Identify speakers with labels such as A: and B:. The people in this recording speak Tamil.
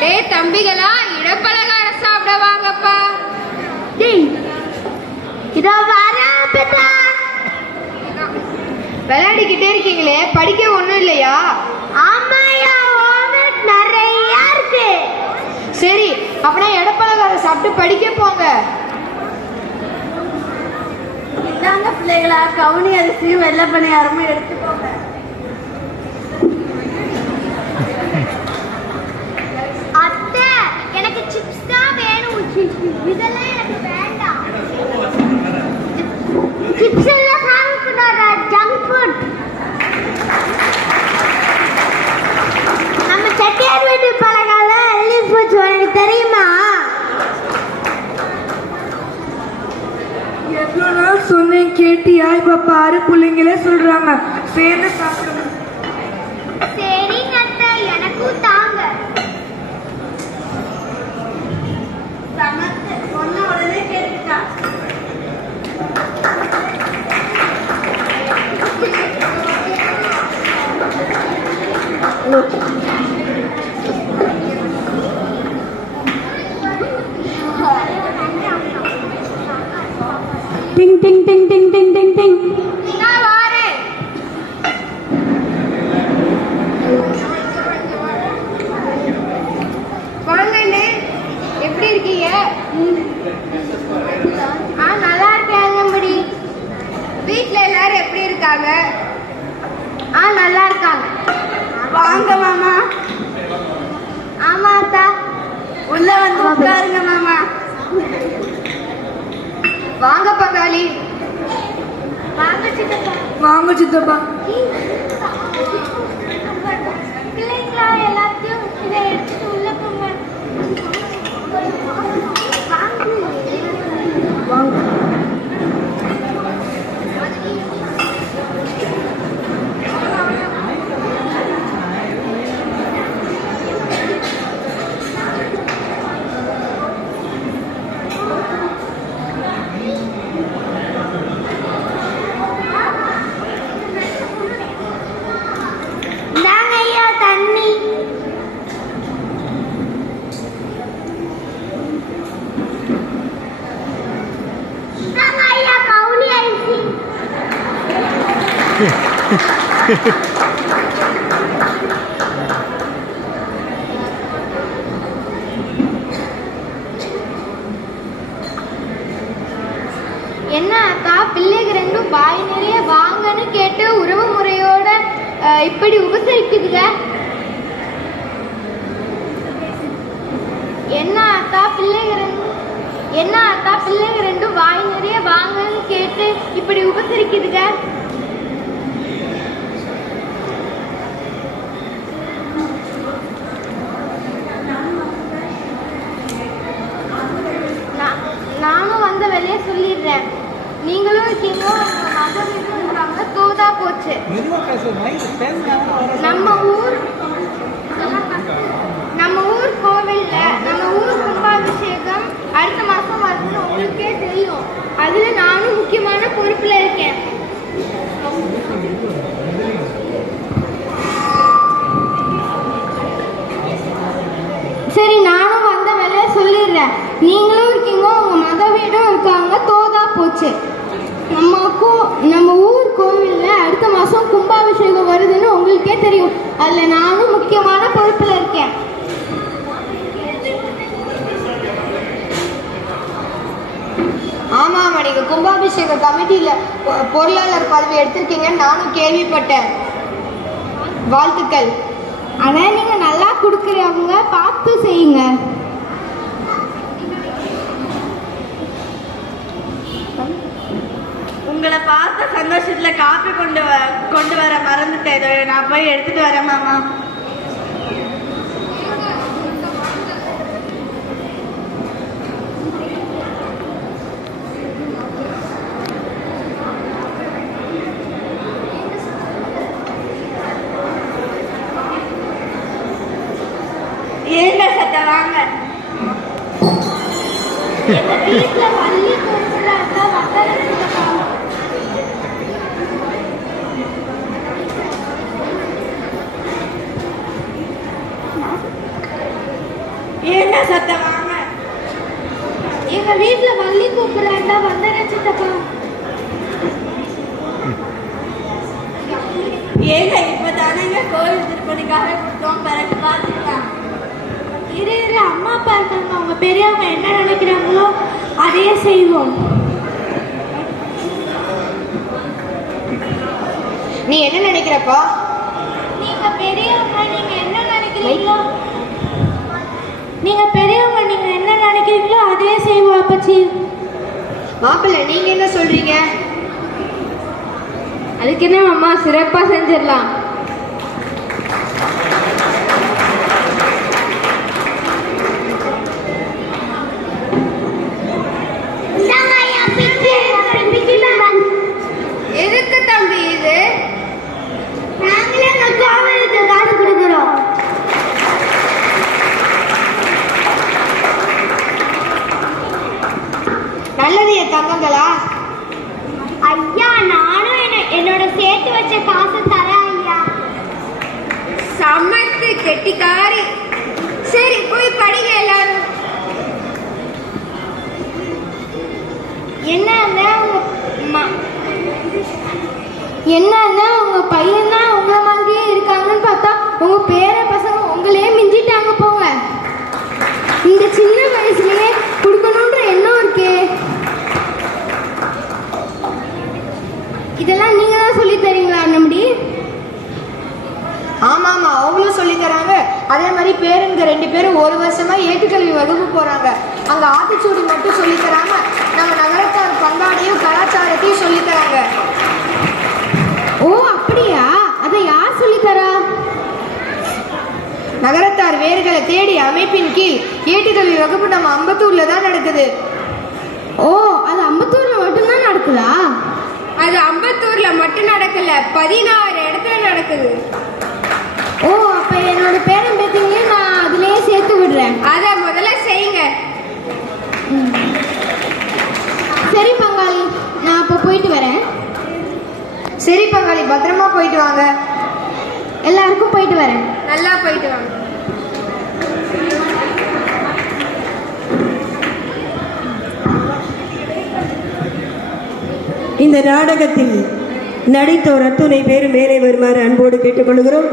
A: டே தம்பிகளா இடப்பலகாரம் சாப்பிட வாங்கப்பா.
B: இதோ
A: விளையாடிக்கிட்டே இருக்கீங்களே படிக்க ஒண்ணும் இல்லையா?
B: ஆமாயா ஹோம்வொர்க் நிறைய இருக்கு.
A: சரி அப்படின்னா இடப்பலகாரம் சாப்பிட்டு படிக்க போங்க.
B: இந்தாங்க பிள்ளைகளா கவுனி அரிசியும் வெள்ளை பணியாரமும் எடுத்துக்கோங்க அத்தை எனக்கு சிப்ஸ் தான் வேணும் இதெல்லாம் எனக்கு வேண்டாம். சிப்ஸ் எல்லாம் ஜங்க் ஃபுட் நம்ம செட்டியார் வீட்டு பழகால அள்ளி போச்சு உனக்கு தெரியுமா?
C: எவ்வளோ நாள் சொன்னேன் கேட்டியா? இப்ப பாரு பிள்ளைங்களே சொல்றாங்க. சேர்ந்து சாப்பிடுங்க.
A: வீட்ல எல்லாரும் எப்படி இருக்காங்க? ஆ நல்லா இருக்காங்க.
B: வாங்க மாமா. ஆமா அத்தா. உள்ள வந்து உட்காருங்க மாமா.
A: வாங்க பங்காளி.
B: வாங்க சித்தப்பா.
C: வாங்க சித்தப்பா
B: பிள்ளைங்களா எல்லாத்தையும் இதை எடுத்துட்டு உள்ள போங்க வாங்க இந்தாங்க ஐயா தண்ணி இந்தாங்க ஐயா கவுனி அரிசி
A: என்ன அக்கா பிள்ளைங்க ரெண்டும் வாய் நிறைய வாங்கன்னு கேட்டு உறவு முறையோட இப்படி உபசரிக்குதுங்க? என்ன அக்கா பிள்ளைங்க என்ன அக்கா பிள்ளைங்க ரெண்டும் வாய் நிறைய வாங்கன்னு கேட்டு இப்படி உபசரிக்குதுங்க நான்- நானும் வந்த வேலையை சொல்லிடுறேன். நீங்களும் இருக்கீங்க உங்க தோதா போச்சு. நம்ம ஊர் நம்ம ஊர் கோவில்ல நம்ம ஊர் கும்பாபிஷேகம் அடுத்த மாசம் வருதுன்னு உங்களுக்கே தெரியும். அதுல நானும் முக்கியமான பொறுப்புல இருக்கேன் சரி நானும் வந்த வேலையை சொல்லிடுறேன் நீங்களும் இருக்கீங்க உங்க மத வீடும் இருக்காங்க தோதா நம்ம கோ நம்ம ஊர் கோவிலில் அடுத்த மாதம் கும்பாபிஷேகம் வருதுன்னு உங்களுக்கே தெரியும். அதில் நானும் முக்கியமான பொறுப்பில் இருக்கேன். ஆமாம் நீங்கள் கும்பாபிஷேக கமிட்டியில் பொ- பொருளாளர் பதவி எடுத்திருக்கீங்கன்னு நானும் கேள்விப்பட்டேன். வாழ்த்துக்கள். ஆனால் நீங்கள் நல்லா கொடுக்குறவங்க பார்த்து செய்யுங்க.
B: உங்களை பார்த்த சந்தோஷத்துல காப்பி கொண்டு வ கொண்டு வர மறந்துட்டேன். நான் போய் எடுத்துட்டு வரேன் மாமா. ஏங்க சத்த வாங்க.
A: வீட்டுல என்ன சத்தம் வாங்க? எங்க வீட்டுல வள்ளி கூப்பிடுறாங்க வந்தன சித்தப்பா.
B: ஏங்க இப்பதானங்க கோயில் திருப்பணிக்காக கொடுத்தோம் பிறகு பார்த்துக்கலாம்.
A: இரு இரு அம்மா அப்பா இருக்காங்க. அவங்க பெரியவங்க என்ன நினைக்கிறாங்களோ அதையே செய்வோம்.
D: நீ என்ன நினைக்கிறப்பா?
A: நீங்க பெரியவங்க நீங்க என்ன நினைக்கிறீங்களோ நீங்க பெரியவங்க நீங்க என்ன நினைக்கிறீங்களோ அதையே செய்வோம் அப்பச்சி.
D: மாப்பிள்ளை நீங்க என்ன சொல்றீங்க?
A: அதுக்கு என்ன அம்மா சிறப்பா செஞ்சிடலாம்.
D: தங்கங்களா
A: ஐயா நானும் என்ன- என்னோட சேர்த்து வச்ச காசை தரேன் ஐயா.
D: சமத்து கெட்டிக்காரி. சரி பேருங்க ரெண்டு பேரும் ஒரு வருஷமா ஏட்டுக்கல்வி வகுப்பு போறாங்க. அங்க ஆத்திச்சூடி மட்டும் சொல்லி தராம நம்ம நகரத்தார் பண்பாடையும் கலாச்சாரத்தையும் சொல்லி தராங்க
A: ஓ அப்படியா? அதை யார் சொல்லி தரா
D: நகரத்தார் வேர்களை தேடி அமைப்பின் கீழ் ஏட்டுக்கல்வி வகுப்பு நம்ம அம்பத்தூர்ல தான் நடக்குது.
A: ஓ அது அம்பத்தூர்ல மட்டும்தான் நடக்குதா?
D: அது அம்பத்தூர்ல மட்டும் நடக்கல பதினாறு இடத்துல நடக்குது.
A: ஓ அப்ப என்னோட பேரன் பேத்திங்களையும் நான் அதுலயே சேர்த்து விடுறேன்
D: அத முதல்ல செய்யுங்க
A: சரி பங்காளி நான் அப்போ போயிட்டு வரேன்
D: சரி பங்காளி பத்திரமா போயிட்டு வாங்க
A: எல்லாருக்கும் போயிட்டு வரேன்.
D: நல்லா போயிட்டு வாங்க.
E: இந்த நாடகத்தில் நடித்தோர் அத்துணை பேரும் மேலே வருமாறு அன்போடு கேட்டுக்கொள்கிறோம்.